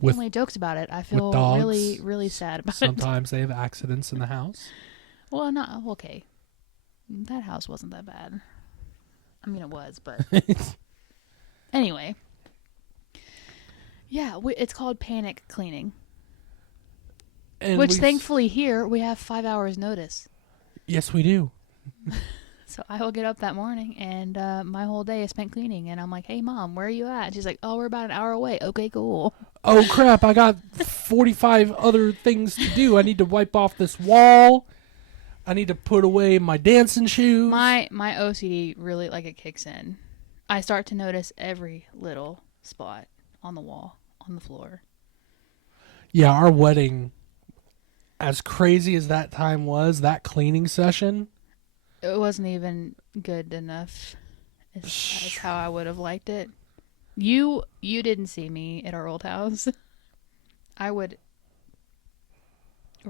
With- family jokes about it, I feel dogs, really really sad about it. Sometimes they have accidents in the house. Well, not okay. That house wasn't that bad. I mean, it was, but anyway. Yeah, it's called panic cleaning. And Which we- thankfully here we have 5 hours notice. Yes, we do. So I will get up that morning and my whole day is spent cleaning. And I'm like, hey, Mom, where are you at? And she's like, oh, we're about an hour away. Okay, cool. Oh, crap. I got 45 other things to do. I need to wipe off this wall. I need to put away my dancing shoes. My OCD really, like, it kicks in. I start to notice every little spot on the wall, on the floor. Yeah, our wedding, as crazy as that time was, that cleaning session, It wasn't even good enough as how I would have liked it. You didn't see me at our old house. We're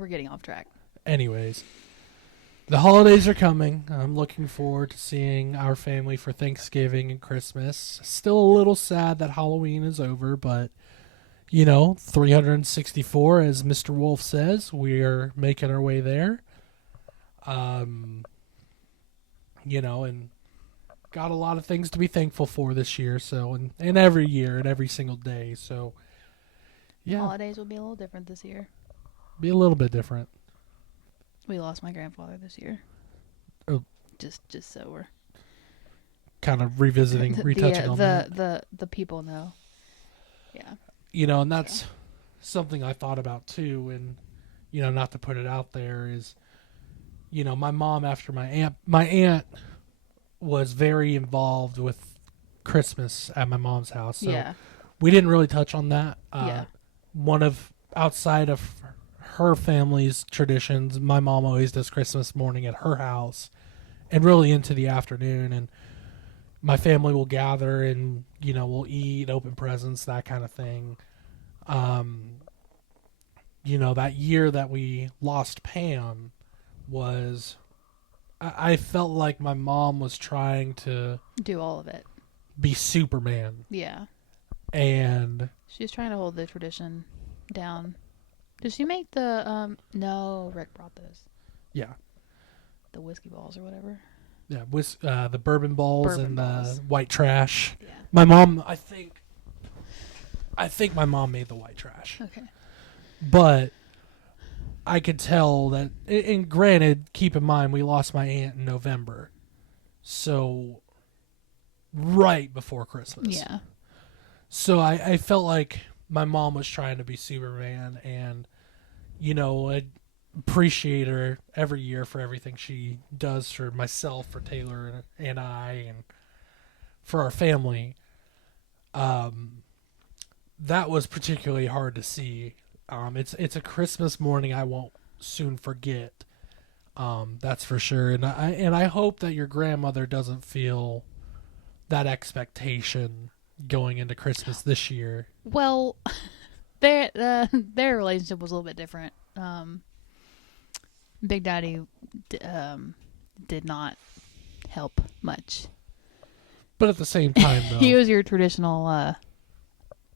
getting off track. anyways, the holidays are coming. I'm looking forward to seeing our family for Thanksgiving and Christmas. Still a little sad that Halloween is over, but, 364, as Mr. Wolf says, we are making our way there. And got a lot of things to be thankful for this year, so, and every year and every single day, so, yeah, Holidays will be a little different this year. be a little bit different. We lost my grandfather this year. Oh. Just so we're Kind of revisiting, retouching on that. the people know. Yeah. And that's something I thought about too, and not to put it out there is, my mom after my aunt was very involved with Christmas at my mom's house, so Yeah. we didn't really touch on that. Yeah. One of outside of her family's traditions, my mom always does Christmas morning at her house, and really into the afternoon, and my family will gather and we'll eat, open presents, that kind of thing. That year that we lost Pam was, I felt like my mom was trying to Do all of it. be Superman, Yeah. and She's trying to hold the tradition down. Did she make the no, Rick brought those. yeah, The whiskey balls or whatever. yeah, the bourbon balls Bourbon and balls. the white trash. Yeah. My mom, I think my mom made the white trash. Okay. But I could tell that, and granted, keep in mind, we lost my aunt in November. So, right before Christmas. Yeah. So I felt like my mom was trying to be Superman, and, I appreciate her every year for everything she does for myself, for Taylor and I, and for our family. That was particularly hard to see. It's a Christmas morning I won't soon forget. That's for sure. And I hope that your grandmother doesn't feel that expectation going into Christmas this year. Well, their relationship was a little bit different. Big Daddy did not help much. But at the same time, though, He was your traditional.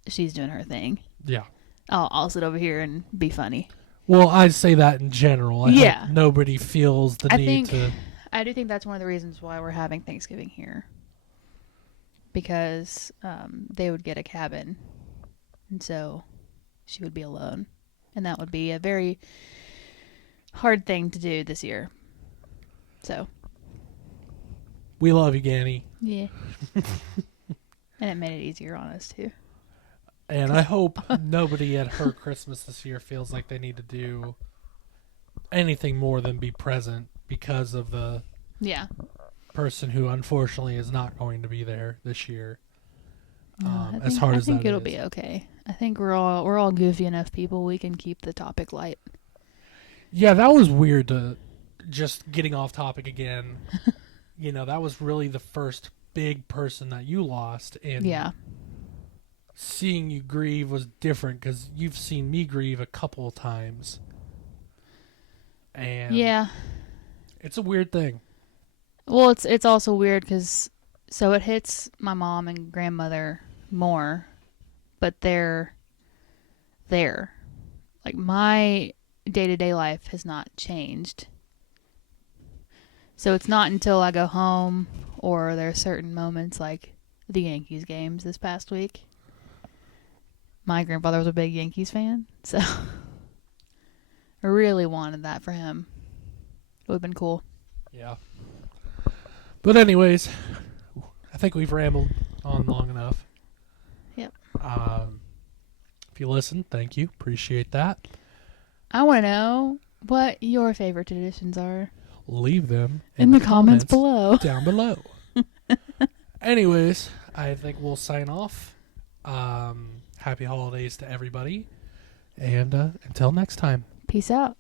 She's doing her thing. yeah. I'll sit over here and be funny. Well, I say that in general. I Yeah. hope nobody feels the need to. I do think that's one of the reasons why we're having Thanksgiving here. Because they would get a cabin. And so she would be alone. And that would be a very hard thing to do this year. So. We love you, Ganny. Yeah. And it made it easier on us, too. And I hope nobody at her Christmas this year feels like they need to do anything more than be present because of the Yeah. person who unfortunately is not going to be there this year. No, As hard as that I think it'll is. be okay. I think we're all goofy enough people. We can keep the topic light. Yeah, that was weird to just getting off topic again. That was really the first big person that you lost. And Yeah. seeing you grieve was different because you've seen me grieve a couple of times. And Yeah. it's a weird thing. Well, it's also weird because so it hits my mom and grandmother more, but they're there. Like my day-to-day life has not changed. So it's not until I go home or there are certain moments like the Yankees games this past week. My grandfather was a big Yankees fan, so I really wanted that for him. It would have been cool. Yeah. But anyways, I think we've rambled on long enough. Yep. If you listen, thank you. Appreciate that. I want to know what your favorite traditions are. Leave them In the comments below. Down below. Anyways, I think we'll sign off. Happy holidays to everybody. And until next time. Peace out.